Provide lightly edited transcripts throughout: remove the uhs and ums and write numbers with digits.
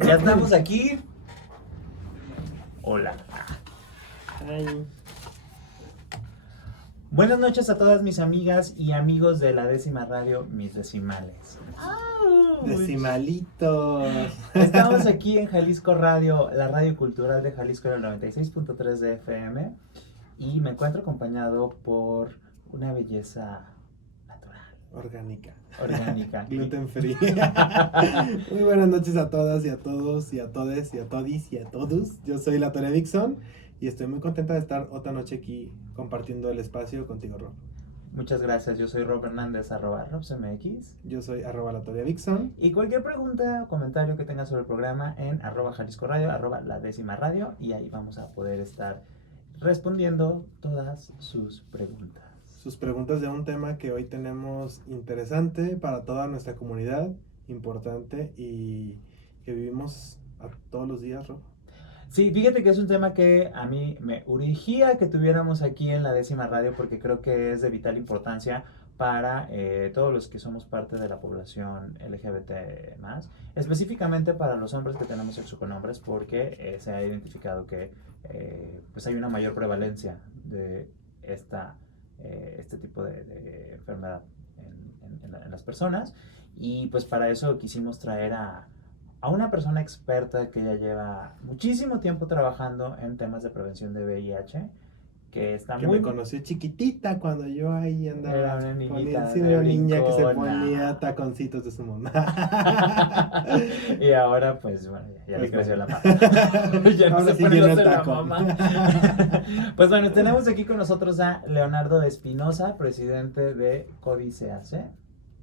Ya estamos aquí. Hola. Ay. Buenas noches a todas mis amigas y amigos de la décima radio, mis decimales. Decimalitos. Estamos aquí en Jalisco Radio, la radio cultural de Jalisco del 96.3 de FM. Y me encuentro acompañado por una belleza natural, Orgánica. orgánica. Gluten free. Muy buenas noches a todas y a todos y a todes y a todis y a todos. Yo soy la Toria Dixon y estoy muy contenta de estar otra noche aquí compartiendo el espacio contigo, Rob. Muchas gracias, yo soy Rob Hernández, @RobsMX. Yo soy @la Toria Dixon. Y cualquier pregunta o comentario que tengas sobre el programa en @Jalisco Radio, @la décima radio, y ahí vamos a poder estar respondiendo todas sus preguntas. Sus preguntas de un tema que hoy tenemos interesante para toda nuestra comunidad, importante y que vivimos a todos los días, Rob. Sí, fíjate que es un tema que a mí me urgía que tuviéramos aquí en la décima radio porque creo que es de vital importancia para todos los que somos parte de la población LGBT+, específicamente para los hombres que tenemos sexo con hombres, porque se ha identificado que pues hay una mayor prevalencia de este tipo de enfermedad en las personas, y pues para eso quisimos traer a una persona experta que ya lleva muchísimo tiempo trabajando en temas de prevención de VIH, que está Que muy... me conoció chiquitita cuando yo ahí andaba. Era una niñita Sí, una niña que se brincona. ponía taconcitos de su mamá. Y ahora pues bueno, ya le Pues creció bueno. la pata. Ya no Ahora se sí pone lleno los de la tacón. mamá. Pues bueno, tenemos aquí con nosotros a Leonardo Espinosa, presidente de Códice AC.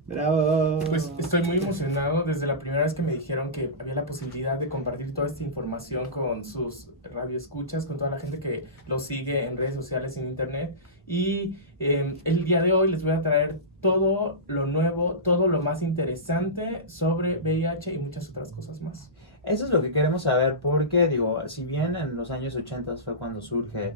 Bravo. Pues estoy muy emocionado desde la primera vez que me dijeron que había la posibilidad de compartir toda esta información con sus radioescuchas, con toda la gente que los sigue en redes sociales y en internet. Y el día de hoy les voy a traer todo lo nuevo, todo lo más interesante sobre VIH y muchas otras cosas más. Eso es lo que queremos saber porque, digo, si bien en los años 80 fue cuando surge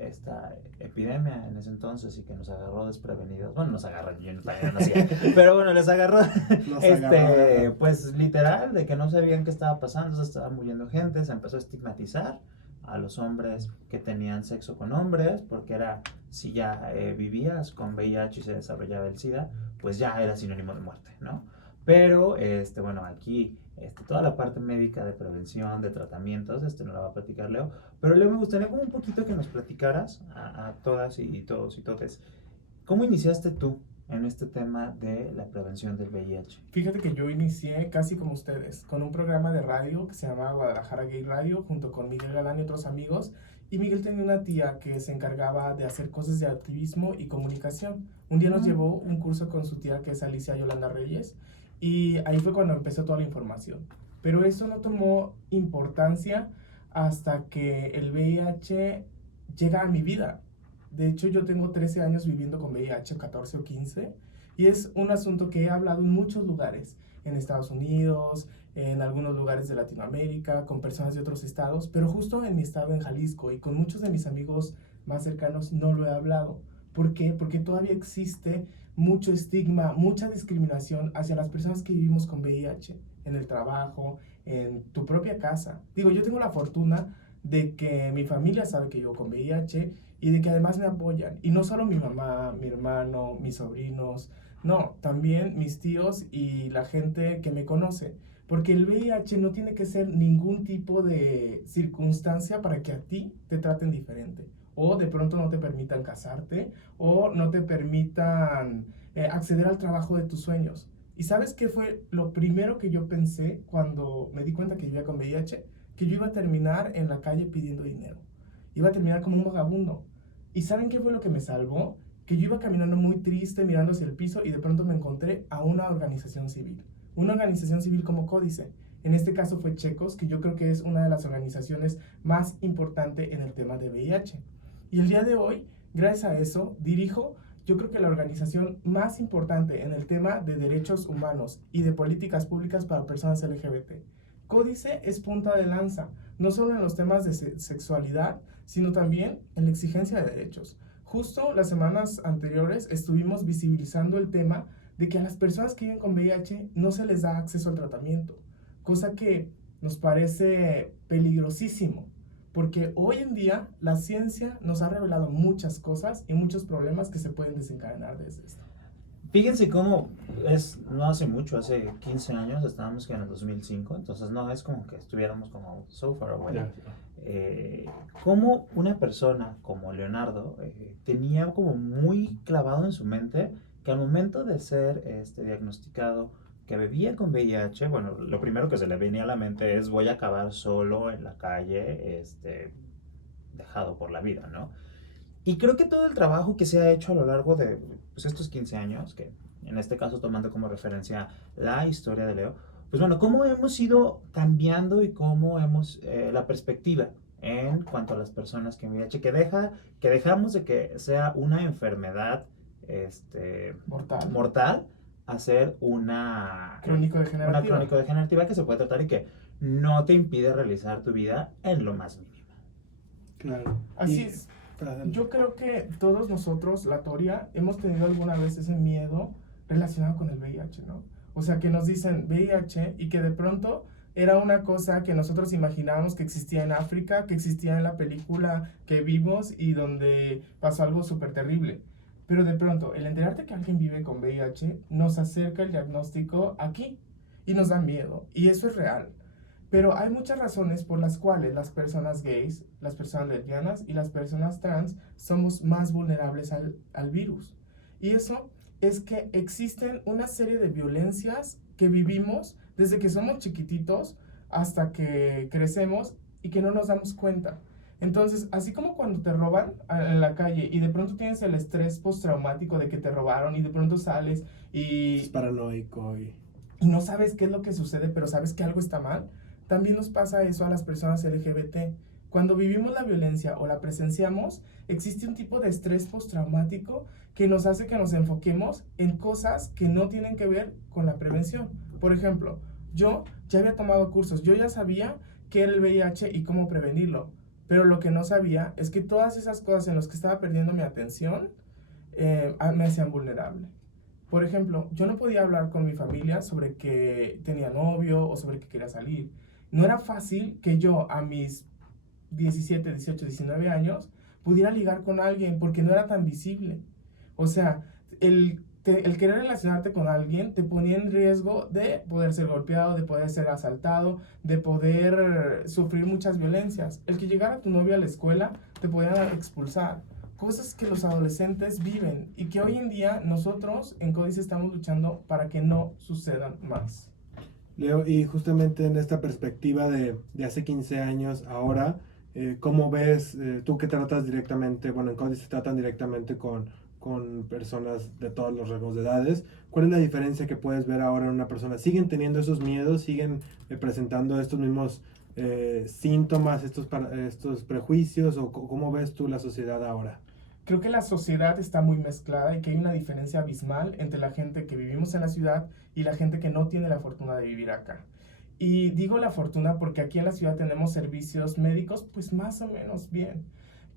esta epidemia en ese entonces y que nos agarró desprevenidos, bueno, nos agarró, yo no nacía, pero bueno, les agarró, agarró. pues literal, de que no sabían qué estaba pasando, se estaba muriendo gente, se empezó a estigmatizar a los hombres que tenían sexo con hombres, porque era, si ya vivías con VIH y se desarrollaba el SIDA, pues ya era sinónimo de muerte, ¿no? Pero, bueno, aquí toda la parte médica de prevención, de tratamientos, nos la va a platicar Leo. Pero Leo, me gustaría como un poquito que nos platicaras a todas y todos y todes, ¿cómo iniciaste tú en este tema de la prevención del VIH? Fíjate que yo inicié casi como ustedes, con un programa de radio que se llamaba Guadalajara Gay Radio, junto con Miguel Galán y otros amigos. Y Miguel tenía una tía que se encargaba de hacer cosas de activismo y comunicación. Un día nos llevó un curso con su tía, que es Alicia Yolanda Reyes, y ahí fue cuando empezó toda la información. Pero eso no tomó importancia hasta que el VIH llega a mi vida. De hecho, yo tengo 13 años viviendo con VIH, 14 o 15, y es un asunto que he hablado en muchos lugares, en Estados Unidos, en algunos lugares de Latinoamérica, con personas de otros estados, pero justo en mi estado, en Jalisco, y con muchos de mis amigos más cercanos no lo he hablado. ¿Por qué? Porque todavía existe mucho estigma, mucha discriminación hacia las personas que vivimos con VIH, en el trabajo, en tu propia casa. Digo, yo tengo la fortuna de que mi familia sabe que vivo con VIH y de que además me apoyan. Y no solo mi mamá, mi hermano, mis sobrinos, no, también mis tíos y la gente que me conoce. Porque el VIH no tiene que ser ningún tipo de circunstancia para que a ti te traten diferente. O de pronto no te permitan casarte, o no te permitan acceder al trabajo de tus sueños. ¿Y sabes qué fue lo primero que yo pensé cuando me di cuenta que vivía con VIH? Que yo iba a terminar en la calle pidiendo dinero. Iba a terminar como un vagabundo. ¿Y saben qué fue lo que me salvó? Que yo iba caminando muy triste, mirando hacia el piso, y de pronto me encontré a una organización civil. Una organización civil como Códice. En este caso fue Checos, que yo creo que es una de las organizaciones más importantes en el tema de VIH. Y el día de hoy, gracias a eso, dirijo, yo creo que la organización más importante en el tema de derechos humanos y de políticas públicas para personas LGBT. Códice es punta de lanza, no solo en los temas de sexualidad, sino también en la exigencia de derechos. Justo las semanas anteriores estuvimos visibilizando el tema de que a las personas que viven con VIH no se les da acceso al tratamiento, cosa que nos parece peligrosísimo, porque hoy en día la ciencia nos ha revelado muchas cosas y muchos problemas que se pueden desencadenar desde esto. Fíjense cómo no hace mucho, hace 15 años, estábamos que en el 2005, entonces no es como que estuviéramos como so far away. Cómo una persona como Leonardo tenía como muy clavado en su mente que al momento de ser diagnosticado que vivía con VIH, bueno, lo primero que se le venía a la mente es voy a acabar solo en la calle, dejado por la vida, ¿no? Y creo que todo el trabajo que se ha hecho a lo largo de pues, estos 15 años, que en este caso tomando como referencia la historia de Leo, pues bueno, cómo hemos ido cambiando y cómo hemos, la perspectiva en cuanto a las personas que VIH, que dejamos de que sea una enfermedad mortal a ser una crónico-degenerativa que se puede tratar y que no te impide realizar tu vida en lo más mínimo. Claro. Así es. Yo creo que todos nosotros, la Toria, hemos tenido alguna vez ese miedo relacionado con el VIH, ¿no? O sea, que nos dicen VIH y que de pronto era una cosa que nosotros imaginábamos que existía en África, que existía en la película que vimos y donde pasó algo súper terrible. Pero de pronto, el enterarte que alguien vive con VIH nos acerca el diagnóstico aquí y nos da miedo. Y eso es real. Pero hay muchas razones por las cuales las personas gays, las personas lesbianas y las personas trans somos más vulnerables al virus. Y eso es que existen una serie de violencias que vivimos desde que somos chiquititos hasta que crecemos y que no nos damos cuenta. Entonces, así como cuando te roban en la calle y de pronto tienes el estrés postraumático de que te robaron y de pronto sales y... Es paranoico y no sabes qué es lo que sucede, pero sabes que algo está mal. También nos pasa eso a las personas LGBT. Cuando vivimos la violencia o la presenciamos, existe un tipo de estrés postraumático que nos hace que nos enfoquemos en cosas que no tienen que ver con la prevención. Por ejemplo, yo ya había tomado cursos, yo ya sabía qué era el VIH y cómo prevenirlo, pero lo que no sabía es que todas esas cosas en las que estaba perdiendo mi atención me hacían vulnerable. Por ejemplo, yo no podía hablar con mi familia sobre que tenía novio o sobre que quería salir. No era fácil que yo a mis 17, 18, 19 años pudiera ligar con alguien porque no era tan visible. O sea, el querer relacionarte con alguien te ponía en riesgo de poder ser golpeado, de poder ser asaltado, de poder sufrir muchas violencias. El que llegara tu novio a la escuela te podía expulsar. Cosas que los adolescentes viven y que hoy en día nosotros en Códice estamos luchando para que no sucedan más. Leo, y justamente en esta perspectiva de hace 15 años, ahora, ¿cómo ves tú que tratas directamente, bueno, en Códice tratan directamente con personas de todos los rangos de edades? ¿Cuál es la diferencia que puedes ver ahora en una persona? ¿Siguen teniendo esos miedos? ¿Siguen presentando estos mismos síntomas, estos prejuicios? ¿O cómo ves tú la sociedad ahora? Creo que la sociedad está muy mezclada y que hay una diferencia abismal entre la gente que vivimos en la ciudad y la gente que no tiene la fortuna de vivir acá. Y digo la fortuna porque aquí en la ciudad tenemos servicios médicos pues más o menos bien,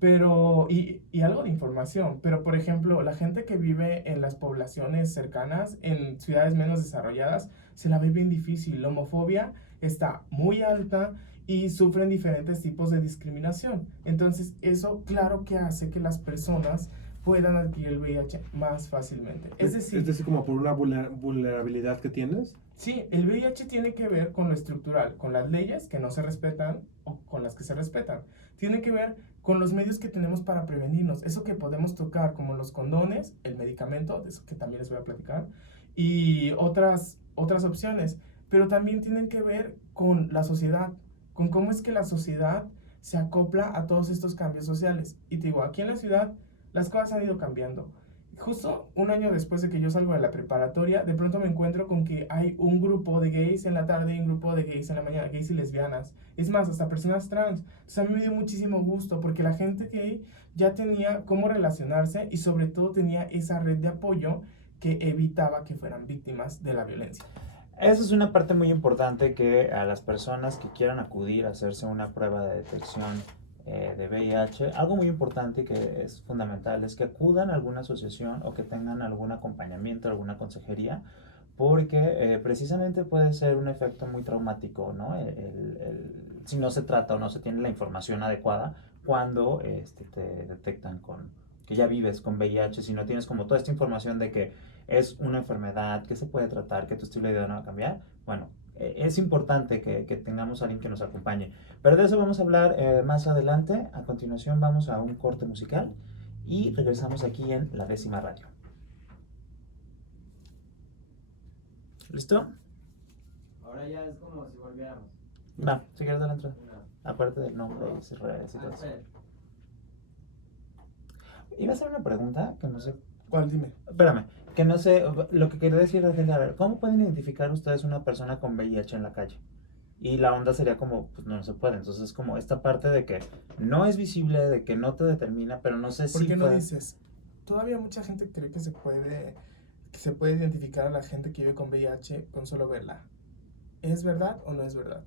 pero y algo de información, pero por ejemplo la gente que vive en las poblaciones cercanas, en ciudades menos desarrolladas, se la ve bien difícil. La homofobia está muy alta y sufren diferentes tipos de discriminación. Entonces eso claro que hace que las personas puedan adquirir el VIH más fácilmente. Es decir, como por una vulnerabilidad que tienes. Sí, el VIH tiene que ver con lo estructural, con las leyes que no se respetan o con las que se respetan. Tiene que ver con los medios que tenemos para prevenirnos, eso que podemos tocar como los condones, el medicamento, de eso que también les voy a platicar, y otras opciones. Pero también tienen que ver con la sociedad, con cómo es que la sociedad se acopla a todos estos cambios sociales. Y te digo, aquí en la ciudad las cosas han ido cambiando. Justo un año después de que yo salgo de la preparatoria, de pronto me encuentro con que hay un grupo de gays en la tarde y un grupo de gays en la mañana, gays y lesbianas. Es más, hasta personas trans. Entonces a mí me dio muchísimo gusto porque la gente gay ya tenía cómo relacionarse y sobre todo tenía esa red de apoyo que evitaba que fueran víctimas de la violencia. Esa es una parte muy importante que a las personas que quieran acudir a hacerse una prueba de detección de VIH, algo muy importante que es fundamental es que acudan a alguna asociación o que tengan algún acompañamiento, alguna consejería, porque precisamente puede ser un efecto muy traumático, ¿no? Si no se trata o no se tiene la información adecuada cuando te detectan que ya vives con VIH, si no tienes como toda esta información de que es una enfermedad, que se puede tratar, que tu estilo de vida no va a cambiar, bueno, es importante que tengamos a alguien que nos acompañe. Pero de eso vamos a hablar más adelante. A continuación vamos a un corte musical y regresamos aquí en La Décima Radio. ¿Listo? Ahora ya es como si volviéramos. Va, si quieres dar la entrada. No. Aparte del nombre y situación. Espera. Iba a hacer una pregunta que no sé. ¿Cuál? Dime. Espérame, que no sé. Lo que quería decir es, a ver, ¿cómo pueden identificar ustedes una persona con VIH en la calle? Y la onda sería como, pues no se puede. Entonces, como esta parte de que no es visible, de que no te determina, pero no sé si. ¿Por qué no dices? Todavía mucha gente cree que se puede identificar a la gente que vive con VIH con solo verla. ¿Es verdad o no es verdad?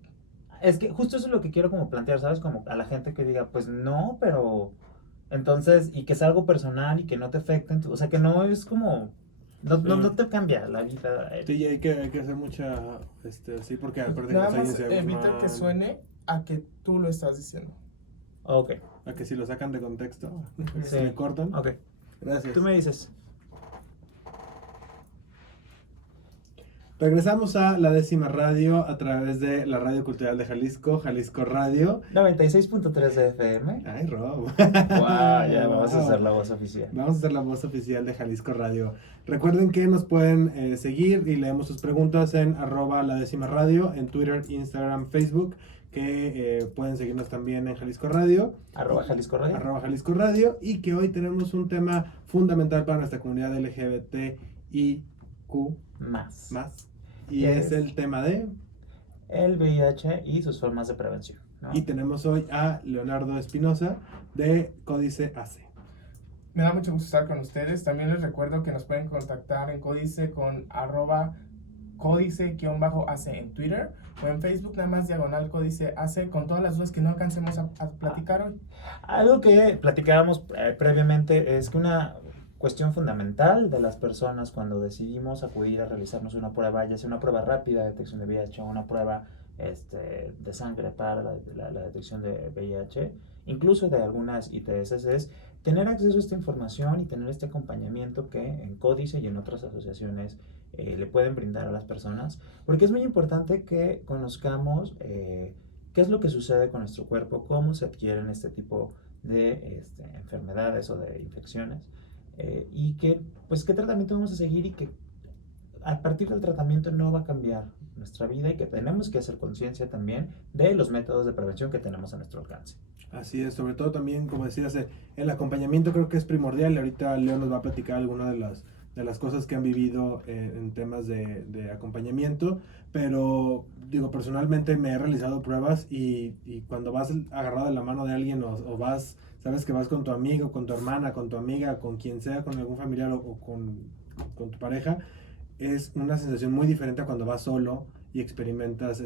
Es que justo eso es lo que quiero como plantear, ¿sabes? Como a la gente que diga, pues no, pero entonces, y que es algo personal y que no te afecta, o sea, que no es como, no te cambia la vida. Sí, hay que hacer mucha, sí, porque aparte Nada que más se evita que suene a que tú lo estás diciendo. Ok, a que si lo sacan de contexto, Sí. se le cortan. ok. Gracias. Tú me dices. Regresamos a La Décima Radio a través de la Radio Cultural de Jalisco, Jalisco Radio. 96.3 de FM. Ay, Rob. Guau, ya vamos a Wow. hacer la voz oficial. Vamos a hacer la voz oficial de Jalisco Radio. Recuerden que nos pueden seguir y leemos sus preguntas en @ladecimarradio, en Twitter, Instagram, Facebook, que pueden seguirnos también en Jalisco Radio. @Jalisco Radio. @Jalisco Radio, y que hoy tenemos un tema fundamental para nuestra comunidad LGBTIQ+, Más. y ¿Qué es es? el tema de... El VIH y sus formas de prevención, ¿no? Y tenemos hoy a Leonardo Espinosa de Códice AC. Me da mucho gusto estar con ustedes. También les recuerdo que nos pueden contactar en Códice con @códice_AC en Twitter o en Facebook, nada más diagonal Códice AC, con todas las dudas que no alcancemos a platicar hoy. Algo que platicábamos previamente es que una cuestión fundamental de las personas cuando decidimos acudir a realizarnos una prueba, ya sea una prueba rápida de detección de VIH o una prueba de sangre para la detección de VIH, incluso de algunas ITS, es tener acceso a esta información y tener este acompañamiento que en Códice y en otras asociaciones le pueden brindar a las personas, porque es muy importante que conozcamos qué es lo que sucede con nuestro cuerpo, cómo se adquieren este tipo de enfermedades o de infecciones, y que, pues, qué tratamiento vamos a seguir y que a partir del tratamiento no va a cambiar nuestra vida y que tenemos que hacer conciencia también de los métodos de prevención que tenemos a nuestro alcance. Así es, sobre todo también, como decías, el acompañamiento creo que es primordial, y ahorita Leo nos va a platicar algunas de las cosas que han vivido en temas de acompañamiento, pero digo, personalmente me he realizado pruebas y cuando vas agarrado de la mano de alguien o vas, sabes que vas con tu amigo, con tu hermana, con tu amiga, con quien sea, con algún familiar o con tu pareja, es una sensación muy diferente a cuando vas solo y experimentas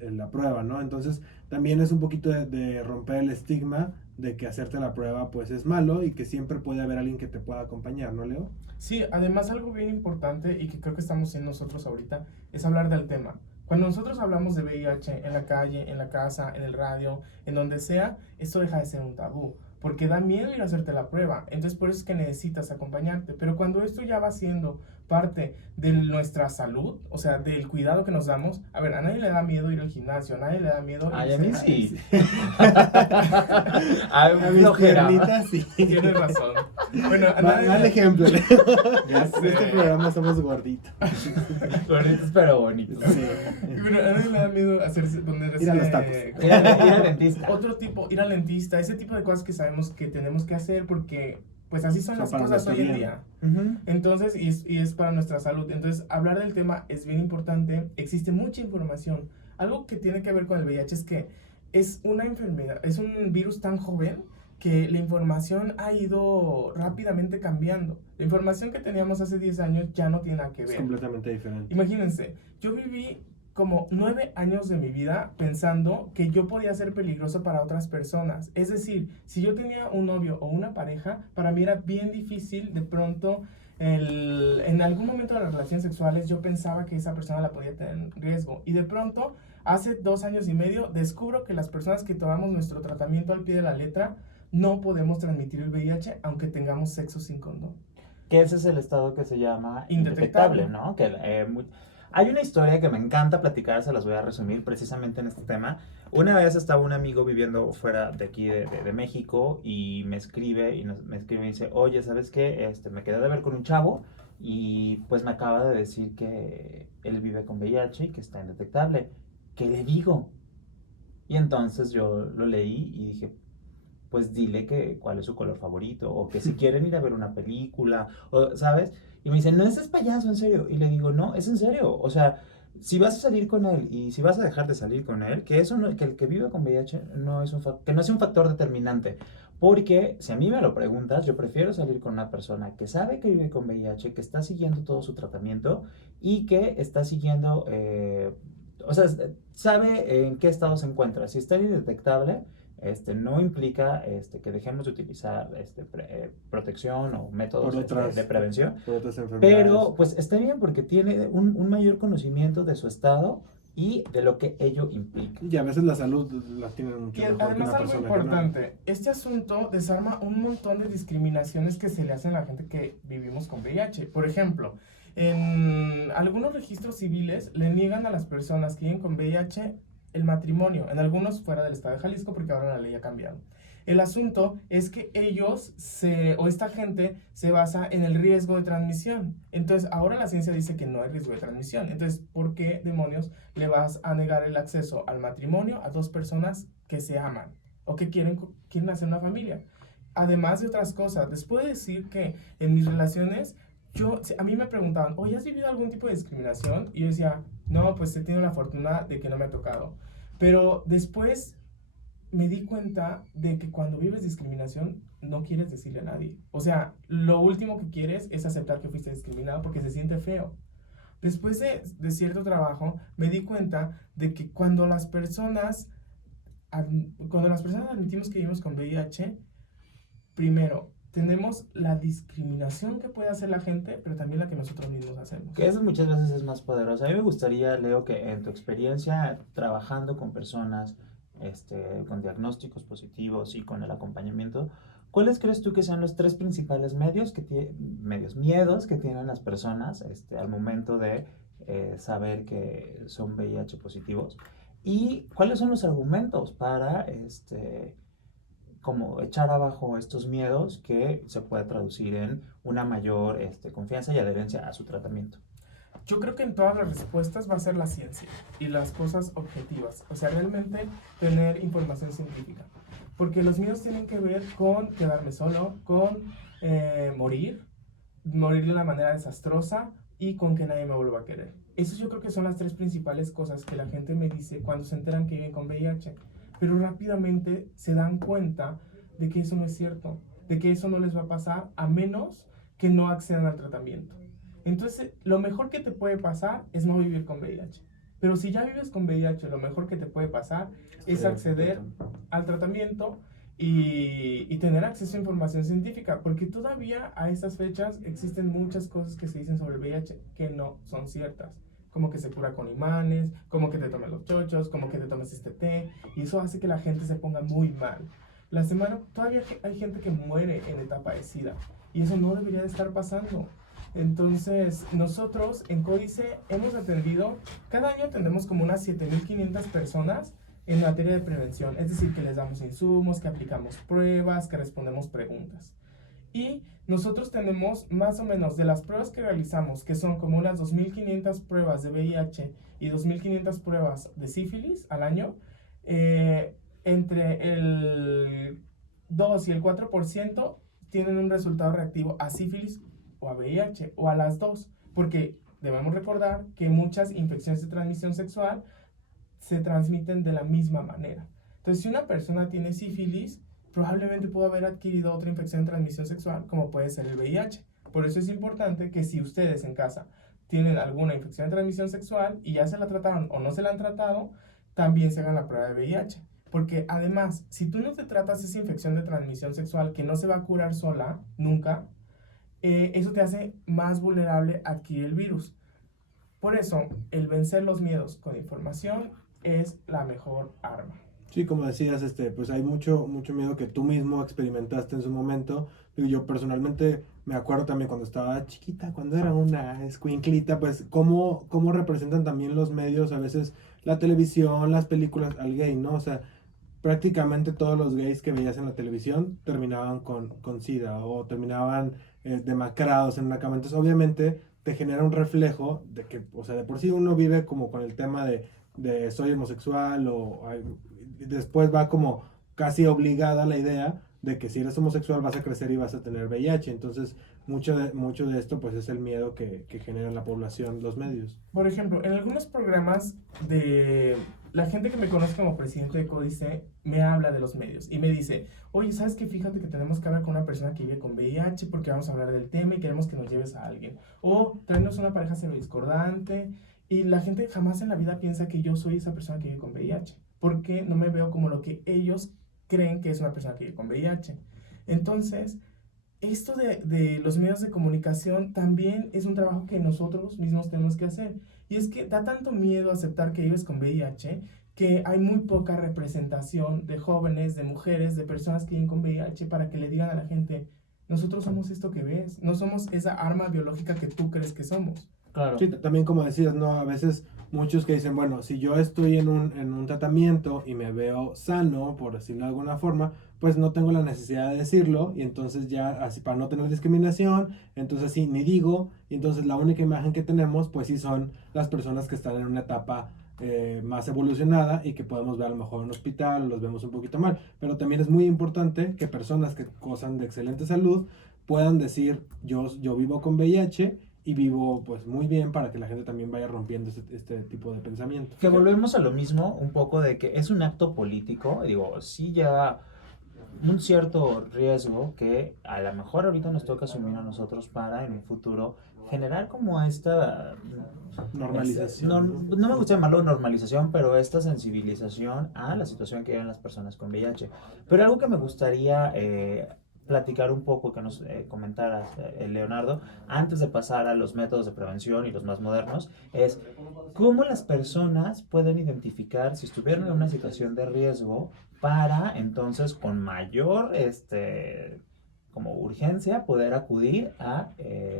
la prueba, ¿no? Entonces también es un poquito de romper el estigma de que hacerte la prueba pues es malo y que siempre puede haber alguien que te pueda acompañar, ¿no, Leo? Sí, además algo bien importante y que creo que estamos haciendo nosotros ahorita es hablar del tema. Cuando nosotros hablamos de VIH en la calle, en la casa, en el radio, en donde sea, esto deja de ser un tabú, porque da miedo ir a hacerte la prueba. Entonces por eso es que necesitas acompañarte. Pero cuando esto ya va siendo parte de nuestra salud, o sea, del cuidado que nos damos, a ver, a nadie le da miedo ir al gimnasio, a nadie le da miedo... Ay, a mí irse sí. A mis Flojera. piernitas, sí. Tienes razón. Bueno, a Mal nadie... ejemplo, Leo. Ya En sé. este programa somos gorditos. Bonitos pero bonitos. Sí. Bueno, a nadie le da miedo hacerse... Donde Ir a los tacos. Ir al dentista. Otro tipo, ir al dentista, ese tipo de cosas que sabemos que tenemos que hacer porque pues así son Son las para cosas nuestro hoy en bien. día. Ujú. Entonces, y es para nuestra salud. Entonces, hablar del tema es bien importante. Existe mucha información. Algo que tiene que ver con el VIH es que es una enfermedad, es un virus tan joven que la información ha ido rápidamente cambiando. La información que teníamos hace 10 años ya no tiene nada que Es ver. completamente diferente. Imagínense, yo viví como 9 años de mi vida pensando que yo podía ser peligroso para otras personas. Es decir, si yo tenía un novio o una pareja, para mí era bien difícil de pronto, en algún momento de las relaciones sexuales yo pensaba que esa persona la podía tener en riesgo. Y de pronto, hace 2 años y medio, descubro que las personas que tomamos nuestro tratamiento al pie de la letra no podemos transmitir el VIH aunque tengamos sexo sin condón. Que ese es el estado que se llama Indetectable. indetectable, ¿no? Hay una historia que me encanta platicar, se las voy a resumir precisamente en este tema. Una vez estaba un amigo viviendo fuera de aquí de México y me escribe y dice, oye, ¿sabes qué? Me quedé de ver con un chavo y pues me acaba de decir que él vive con VIH y que está indetectable. ¿Qué le digo? Y entonces yo lo leí y dije, pues dile que cuál es su color favorito, o que si quieren ir a ver una película, o, ¿sabes? Y me dicen, no, es payaso, en serio. Y le digo, no, es en serio. O sea, si vas a salir con él y si vas a dejar de salir con él, que eso que el que vive con VIH no es que no es un factor determinante. Porque si a mí me lo preguntas, yo prefiero salir con una persona que sabe que vive con VIH, que está siguiendo todo su tratamiento y que está siguiendo, o sea, sabe en qué estado se encuentra. Si está indetectable, no implica que dejemos de utilizar protección o métodos de prevención, por otras enfermedades. pero pues está bien porque tiene un mayor conocimiento de su estado y de lo que ello implica. Y a veces la salud la tienen mucho Y mejor que además una algo persona importante, este asunto desarma un montón de discriminaciones que se le hacen a la gente que vivimos con VIH. Por ejemplo, en algunos registros civiles le niegan a las personas que viven con VIH el matrimonio, en algunos fuera del estado de Jalisco porque ahora la ley ha cambiado. El asunto es que esta gente se basa en el riesgo de transmisión. Entonces, ahora la ciencia dice que no hay riesgo de transmisión. Entonces, ¿por qué demonios le vas a negar el acceso al matrimonio a 2 personas que se aman o que quieren hacer una familia? Además de otras cosas, les puedo decir que en mis relaciones, a mí me preguntaban, oye, ¿has vivido algún tipo de discriminación? Y yo decía, no, pues he tenido la fortuna de que no me ha tocado. Pero después me di cuenta de que cuando vives discriminación no quieres decirle a nadie. O sea, lo último que quieres es aceptar que fuiste discriminado porque se siente feo. Después de cierto trabajo me di cuenta de que cuando las personas admitimos que vivimos con VIH, primero, tenemos la discriminación que puede hacer la gente, pero también la que nosotros mismos hacemos. Que eso muchas veces es más poderoso. A mí me gustaría, Leo, que en tu experiencia trabajando con personas con diagnósticos positivos y con el acompañamiento, ¿cuáles crees tú que sean los 3 principales miedos que tienen las personas al momento de saber que son VIH positivos? ¿Y cuáles son los argumentos para como echar abajo estos miedos que se puede traducir en una mayor confianza y adherencia a su tratamiento? Yo creo que en todas las respuestas va a ser la ciencia y las cosas objetivas. O sea, realmente tener información científica. Porque los miedos tienen que ver con quedarme solo, con morir de una manera desastrosa y con que nadie me vuelva a querer. Eso yo creo que son las 3 principales cosas que la gente me dice cuando se enteran que viven con VIH. Pero rápidamente se dan cuenta de que eso no es cierto, de que eso no les va a pasar a menos que no accedan al tratamiento. Entonces, lo mejor que te puede pasar es no vivir con VIH. Pero si ya vives con VIH, lo mejor que te puede pasar es acceder al tratamiento y tener acceso a información científica. Porque todavía a estas fechas existen muchas cosas que se dicen sobre el VIH que no son ciertas. Como que se cura con imanes, como que te tomes los chochos, como que te tomes este té. Y eso hace que la gente se ponga muy mal. Todavía hay gente que muere en etapa de SIDA. Y eso no debería de estar pasando. Entonces, nosotros en Códice hemos atendido, cada año atendemos como unas 7,500 personas en materia de prevención. Es decir, que les damos insumos, que aplicamos pruebas, que respondemos preguntas. Y nosotros tenemos más o menos de las pruebas que realizamos, que son como unas 2,500 pruebas de VIH y 2,500 pruebas de sífilis al año, entre el 2 y el 4% tienen un resultado reactivo a sífilis o a VIH o a las 2, porque debemos recordar que muchas infecciones de transmisión sexual se transmiten de la misma manera. Entonces, si una persona tiene sífilis, probablemente pudo haber adquirido otra infección de transmisión sexual, como puede ser el VIH. Por eso es importante que si ustedes en casa tienen alguna infección de transmisión sexual y ya se la trataron o no se la han tratado, también se hagan la prueba de VIH. Porque además, si tú no te tratas esa infección de transmisión sexual que no se va a curar sola, nunca, eso te hace más vulnerable a adquirir el virus. Por eso, el vencer los miedos con información es la mejor arma. Sí, como decías, pues hay mucho miedo que tú mismo experimentaste en su momento. Digo, yo personalmente me acuerdo también cuando estaba chiquita, cuando era una escuinclita, pues cómo representan también los medios, a veces la televisión, las películas al gay, ¿no? O sea, prácticamente todos los gays que veías en la televisión terminaban con SIDA o terminaban demacrados en una cama. Entonces, obviamente, te genera un reflejo de que, o sea, de por sí uno vive como con el tema de soy homosexual después va como casi obligada la idea de que si eres homosexual vas a crecer y vas a tener VIH. Entonces, mucho de esto pues es el miedo que genera en la población los medios. Por ejemplo, en algunos programas de la gente que me conoce como presidente de Códice me habla de los medios y me dice, oye, ¿sabes qué? Fíjate que tenemos que hablar con una persona que vive con VIH porque vamos a hablar del tema y queremos que nos lleves a alguien. O traernos una pareja serodiscordante. Y la gente jamás en la vida piensa que yo soy esa persona que vive con VIH, porque no me veo como lo que ellos creen que es una persona que vive con VIH. Entonces, esto de los medios de comunicación también es un trabajo que nosotros mismos tenemos que hacer. Y es que da tanto miedo aceptar que vives con VIH que hay muy poca representación de jóvenes, de mujeres, de personas que viven con VIH para que le digan a la gente, nosotros somos esto que ves, no somos esa arma biológica que tú crees que somos. Claro. Sí, también como decías, ¿no? A veces muchos que dicen, bueno, si yo estoy en un tratamiento y me veo sano, por decirlo de alguna forma, pues no tengo la necesidad de decirlo y entonces ya, así para no tener discriminación, entonces sí, ni digo, y entonces la única imagen que tenemos, pues sí son las personas que están en una etapa más evolucionada y que podemos ver a lo mejor en un hospital, los vemos un poquito mal, pero también es muy importante que personas que gozan de excelente salud puedan decir, yo vivo con VIH y vivo pues muy bien, para que la gente también vaya rompiendo este tipo de pensamiento. Que volvemos a lo mismo, un poco de que es un acto político, digo, sí lleva un cierto riesgo que a lo mejor ahorita nos toca asumir a nosotros para en un futuro generar como esta Normalización. no me gusta llamarlo normalización, pero esta sensibilización a la situación que viven las personas con VIH. Pero algo que me gustaría platicar un poco, que nos comentaras, Leonardo, antes de pasar a los métodos de prevención y los más modernos, es cómo las personas pueden identificar si estuvieron en una situación de riesgo para entonces con mayor como urgencia poder acudir a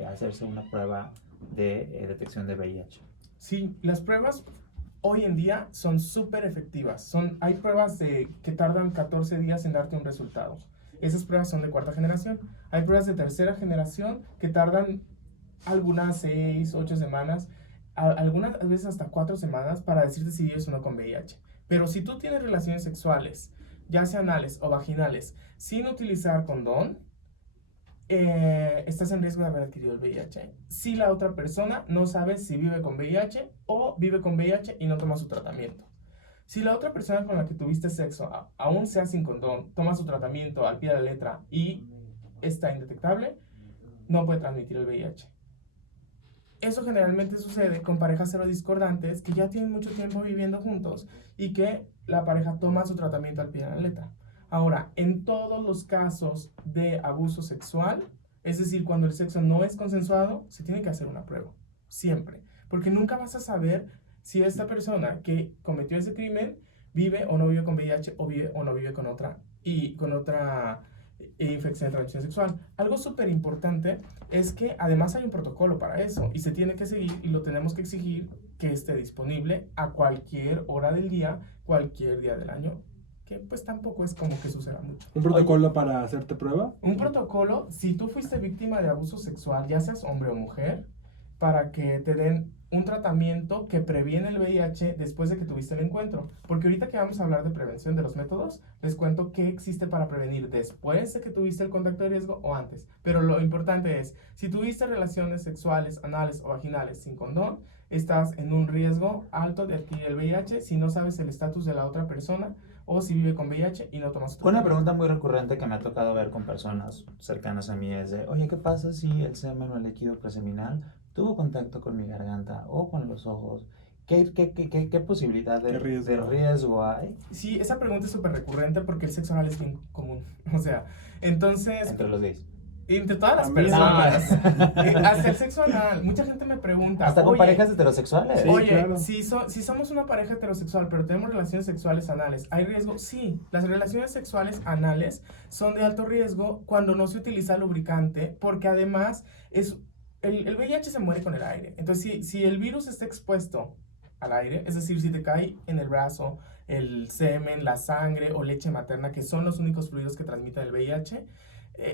hacerse una prueba de detección de VIH. Sí, las pruebas hoy en día son súper efectivas. Hay pruebas que tardan 14 días en darte un resultado. Esas pruebas son de cuarta generación. Hay pruebas de tercera generación que tardan algunas 6, 8 semanas, algunas veces hasta 4 semanas para decirte si vives o no con VIH. Pero si tú tienes relaciones sexuales, ya sean anales o vaginales, sin utilizar condón, estás en riesgo de haber adquirido el VIH. Si la otra persona no sabe si vive con VIH o vive con VIH y no toma su tratamiento. Si la otra persona con la que tuviste sexo, aún sea sin condón, toma su tratamiento al pie de la letra y está indetectable, no puede transmitir el VIH. Eso generalmente sucede con parejas serodiscordantes que ya tienen mucho tiempo viviendo juntos y que la pareja toma su tratamiento al pie de la letra. Ahora, en todos los casos de abuso sexual, es decir, cuando el sexo no es consensuado, se tiene que hacer una prueba, siempre. Porque nunca vas a saber si esta persona que cometió ese crimen vive o no vive con VIH o vive o no vive con otra infección de transmisión sexual. Algo súper importante es que además hay un protocolo para eso y se tiene que seguir y lo tenemos que exigir que esté disponible a cualquier hora del día, cualquier día del año, que pues tampoco es como que suceda mucho. ¿Un protocolo para hacerte prueba? Un protocolo, si tú fuiste víctima de abuso sexual, ya seas hombre o mujer, para que te den un tratamiento que previene el VIH después de que tuviste el encuentro. Porque ahorita que vamos a hablar de prevención de los métodos, les cuento qué existe para prevenir después de que tuviste el contacto de riesgo o antes. Pero lo importante es, si tuviste relaciones sexuales, anales o vaginales sin condón, estás en un riesgo alto de adquirir el VIH si no sabes el estatus de la otra persona o si vive con VIH y no tomas tu Una tratamiento. pregunta muy recurrente que me ha tocado ver con personas cercanas a mí es de, oye, ¿qué pasa si el semen o el líquido preseminal tuvo contacto con mi garganta o con los ojos, ¿qué posibilidad ¿Qué riesgo? de riesgo hay Sí, esa pregunta es súper recurrente porque el sexo anal es bien común. O sea, entonces, entre los gays? entre todas las También. personas, hasta el sexo anal, mucha gente me pregunta, Hasta con "Oye, parejas heterosexuales. Sí, oye, claro. si somos una pareja heterosexual, pero tenemos relaciones sexuales anales, ¿hay riesgo? Sí, las relaciones sexuales anales son de alto riesgo cuando no se utiliza lubricante, porque además el VIH se muere con el aire. Entonces, si el virus está expuesto al aire, es decir, si te cae en el brazo el semen, la sangre o leche materna, que son los únicos fluidos que transmiten el VIH,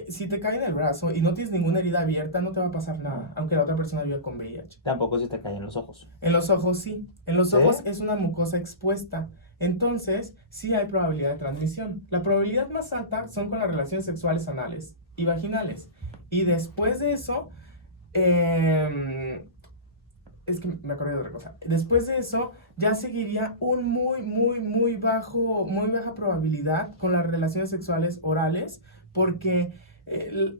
si te cae en el brazo y no tienes ninguna herida abierta, no te va a pasar nada, aunque la otra persona viva con VIH. Tampoco si te caen los ojos. En los ojos sí. En los ¿Sí? ojos es una mucosa expuesta. Entonces, sí hay probabilidad de transmisión. La probabilidad más alta son con las relaciones sexuales anales y vaginales. Y después de eso, es que me acordé de otra cosa. Después de eso, ya seguiría un muy baja probabilidad con las relaciones sexuales orales, porque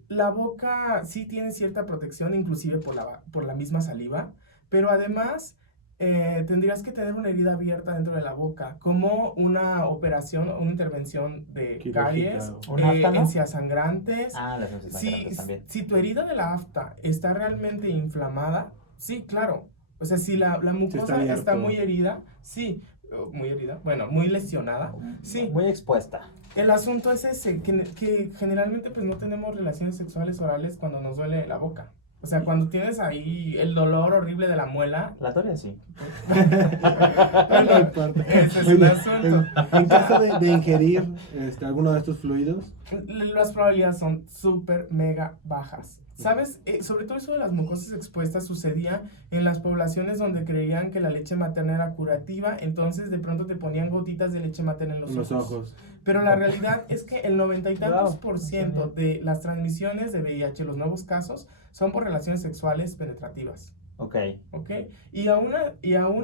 la boca sí tiene cierta protección, inclusive por la misma saliva, pero además tendrías que tener una herida abierta dentro de la boca, como una operación o una intervención de Quirúrgica. caries, ¿Un afta, no? encías sangrantes. Ah, las heces sangrantes también. Si tu herida de la afta está realmente inflamada, sí, claro. O sea, si la mucosa abierto. está muy herida, sí, muy herida, bueno, muy lesionada, sí. Muy expuesta. El asunto es ese, que generalmente pues no tenemos relaciones sexuales orales cuando nos duele la boca. O sea, cuando tienes ahí el dolor horrible de la muela, La teoría sí. No importa. ese es Oye, un asunto. En caso de ingerir alguno de estos fluidos, Las probabilidades son súper mega bajas. ¿Sabes? Sobre todo eso de las mucosas expuestas sucedía en las poblaciones donde creían que la leche materna era curativa, entonces de pronto te ponían gotitas de leche materna en los los ojos. ojos. Pero la realidad es que el 90 y tantos Wow, por ciento no sabía. de las transmisiones de VIH, los nuevos casos, son por relaciones sexuales penetrativas. Ok. ¿Ok? Y aún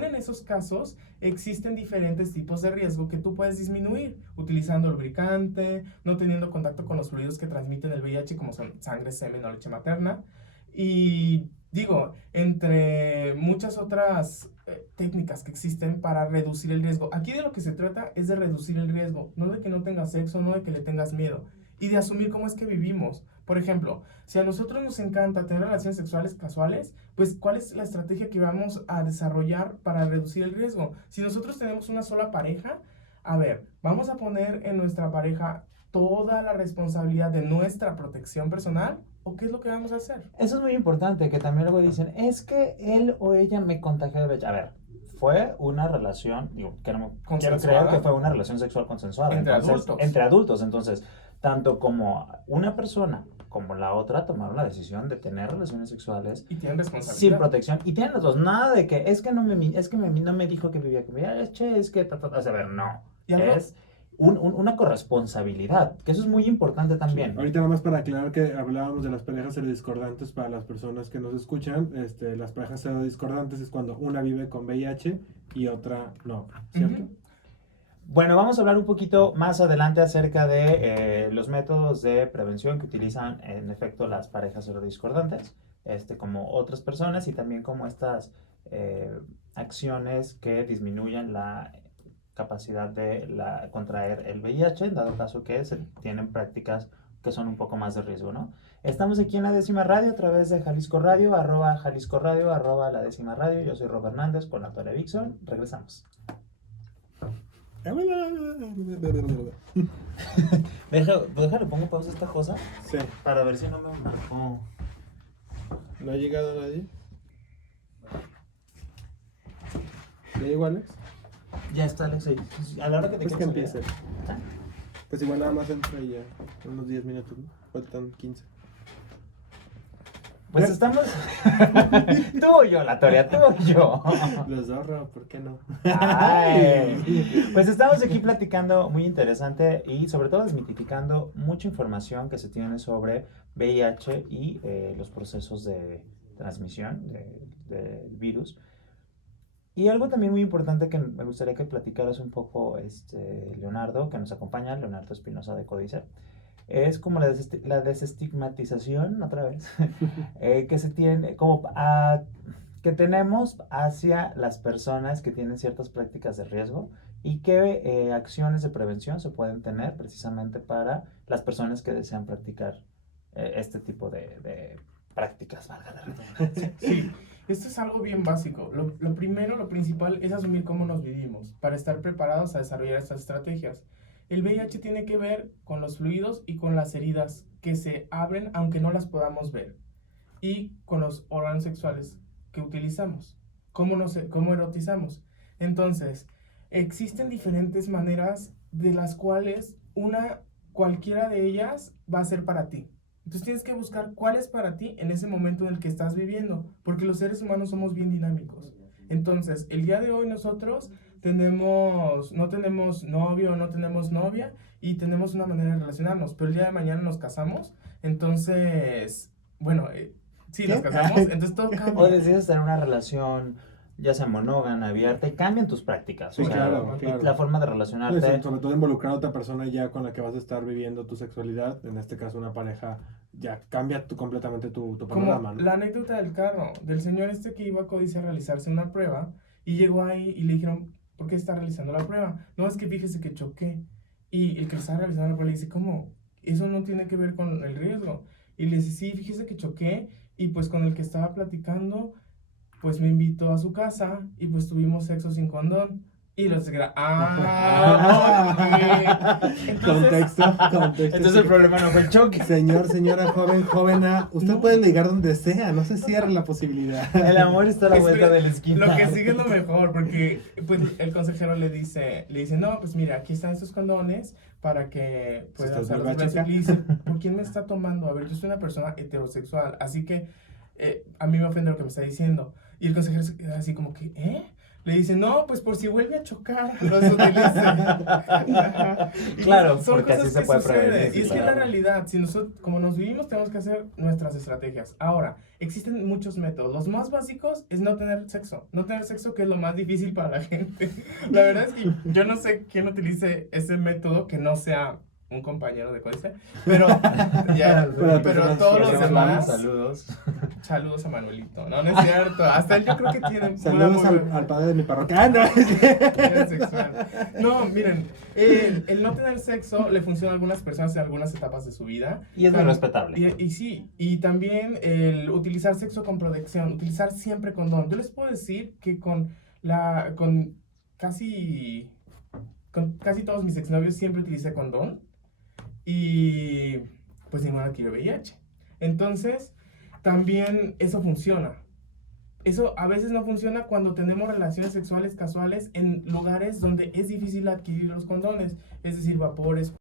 en esos casos existen diferentes tipos de riesgo que tú puedes disminuir utilizando lubricante, no teniendo contacto con los fluidos que transmiten el VIH como son sangre, semen o leche materna. Y digo, entre muchas otras técnicas que existen para reducir el riesgo. Aquí de lo que se trata es de reducir el riesgo, no de que no tengas sexo, no de que le tengas miedo. Y de asumir cómo es que vivimos. Por ejemplo, si a nosotros nos encanta tener relaciones sexuales casuales, pues ¿cuál es la estrategia que vamos a desarrollar para reducir el riesgo? Si nosotros tenemos una sola pareja, a ver, vamos a poner en nuestra pareja toda la responsabilidad de nuestra protección personal, ¿o qué es lo que vamos a hacer? Eso es muy importante, que también luego dicen, es que él o ella me contagió de VIH. A ver, fue una relación, digo, quiero creer que fue una relación sexual consensuada. Entre Entonces, adultos. Entre adultos, entonces, tanto como una persona como la otra tomaron la decisión de tener relaciones sexuales Y tienen responsabilidad. sin protección. Y tienen los dos, nada de que es que no me dijo que vivía con VIH, es que, o sea, a ver, no. Y algo- Es una corresponsabilidad, que eso es muy importante también. Ahorita nada más para aclarar que hablábamos de las parejas serodiscordantes para las personas que nos escuchan. Las parejas serodiscordantes es cuando una vive con VIH y otra no, ¿cierto? Ujú. Bueno, vamos a hablar un poquito más adelante acerca de los métodos de prevención que utilizan en efecto las parejas serodiscordantes, como otras personas y también como estas acciones que disminuyen la capacidad de contraer el VIH, en dado caso que se tienen prácticas que son un poco más de riesgo, ¿no? Estamos aquí en La Décima Radio a través de Jalisco Radio, @Jalisco Radio, @La Décima Radio. Yo soy Rob Hernández con la Tora Vixon. Regresamos. Déjale, pongo pausa a esta cosa Sí. para ver si no me marcó. ¿No ha llegado nadie? ¿Ya llegó Alex? Ya está, Alex. Ahí. A la hora que te Pues que quieras empiece. ¿Ah? Pues igual nada más entra y ya, unos 10 minutos, ¿no? Faltan 15. Pues estamos. Tú o yo, la Toria, tú o yo. Los dos, Rob, ¿por qué no? Ay. Pues estamos aquí platicando muy interesante y sobre todo desmitificando mucha información que se tiene sobre VIH y los procesos de transmisión del virus. Y algo también muy importante que me gustaría que platicaras un poco, Leonardo, que nos acompaña, Leonardo Espinosa de Códice, es como la desestigmatización, otra vez, que se tiene, que tenemos hacia las personas que tienen ciertas prácticas de riesgo y qué acciones de prevención se pueden tener precisamente para las personas que desean practicar este tipo de prácticas, valga la redundancia. Sí, esto es algo bien básico. Lo primero, lo principal es asumir cómo nos vivimos para estar preparados a desarrollar estas estrategias. El VIH tiene que ver con los fluidos y con las heridas que se abren aunque no las podamos ver, y con los órganos sexuales que utilizamos, cómo erotizamos. Entonces, existen diferentes maneras de las cuales cualquiera de ellas va a ser para ti. Entonces tienes que buscar cuál es para ti en ese momento en el que estás viviendo, porque los seres humanos somos bien dinámicos. Entonces, el día de hoy nosotros no tenemos novio, no tenemos novia y tenemos una manera de relacionarnos, pero el día de mañana nos casamos, entonces, bueno, sí, nos casamos, entonces todo O cambia. decides tener una relación, ya sea monógama, abierta, y cambian tus prácticas. Sí, o sea, claro, claro. la forma de relacionarte. Sobre todo involucrar a otra persona ya con la que vas a estar viviendo tu sexualidad, en este caso una pareja, ya cambia completamente tu panorama, Como ¿no? la anécdota del carro, del señor este que iba a Códice a realizarse una prueba y llegó ahí y le dijeron, ¿por qué está realizando la prueba? No, es que fíjese que choqué. Y el que estaba realizando la prueba le dice, ¿cómo? Eso no tiene que ver con el riesgo. Y le dice, sí, fíjese que choqué y pues con el que estaba platicando, pues me invitó a su casa y pues tuvimos sexo sin condón. Y los que Contexto. Entonces el problema no fue el choque. Señor, señora, joven, jovena, usted puede ligar donde sea, no se cierre la posibilidad. El amor está a la vuelta de la esquina. Lo que sigue es lo mejor, porque pues el consejero le dice, no, pues mira, aquí están estos condones para que puedas estás usarlos. borracha. Y le dice, ¿por quién me está tomando? A ver, yo soy una persona heterosexual, así que a mí me ofende lo que me está diciendo. Y el consejero se queda así como que, ¿eh? Le dice, no, pues por si vuelve a chocar, los utilice. Ajá. Y Claro, son porque cosas así se que puede suceden. prevenir, sí, Y es que es la claro. realidad, si nosotros, como nos vivimos, tenemos que hacer nuestras estrategias. Ahora, existen muchos métodos. Los más básicos es no tener sexo. No tener sexo, que es lo más difícil para la gente. La verdad es que yo no sé quién utilice ese método que no sea un compañero de códice, pero personas todos que los hacemos demás, Saludos. saludos a Manuelito, no es cierto, hasta él yo creo que tiene una Saludos muy buena- al padre de mi parroquia. ¡Ah, no! Era sexual. No, miren, el no tener sexo le funciona a algunas personas en algunas etapas de su vida. Y es muy respetable. Y sí, y también el utilizar sexo con protección, utilizar siempre condón. Yo les puedo decir que con casi todos mis exnovios siempre utilicé condón y pues ninguno adquirió VIH. Entonces, también eso funciona. Eso a veces no funciona cuando tenemos relaciones sexuales casuales en lugares donde es difícil adquirir los condones, es decir, vapores,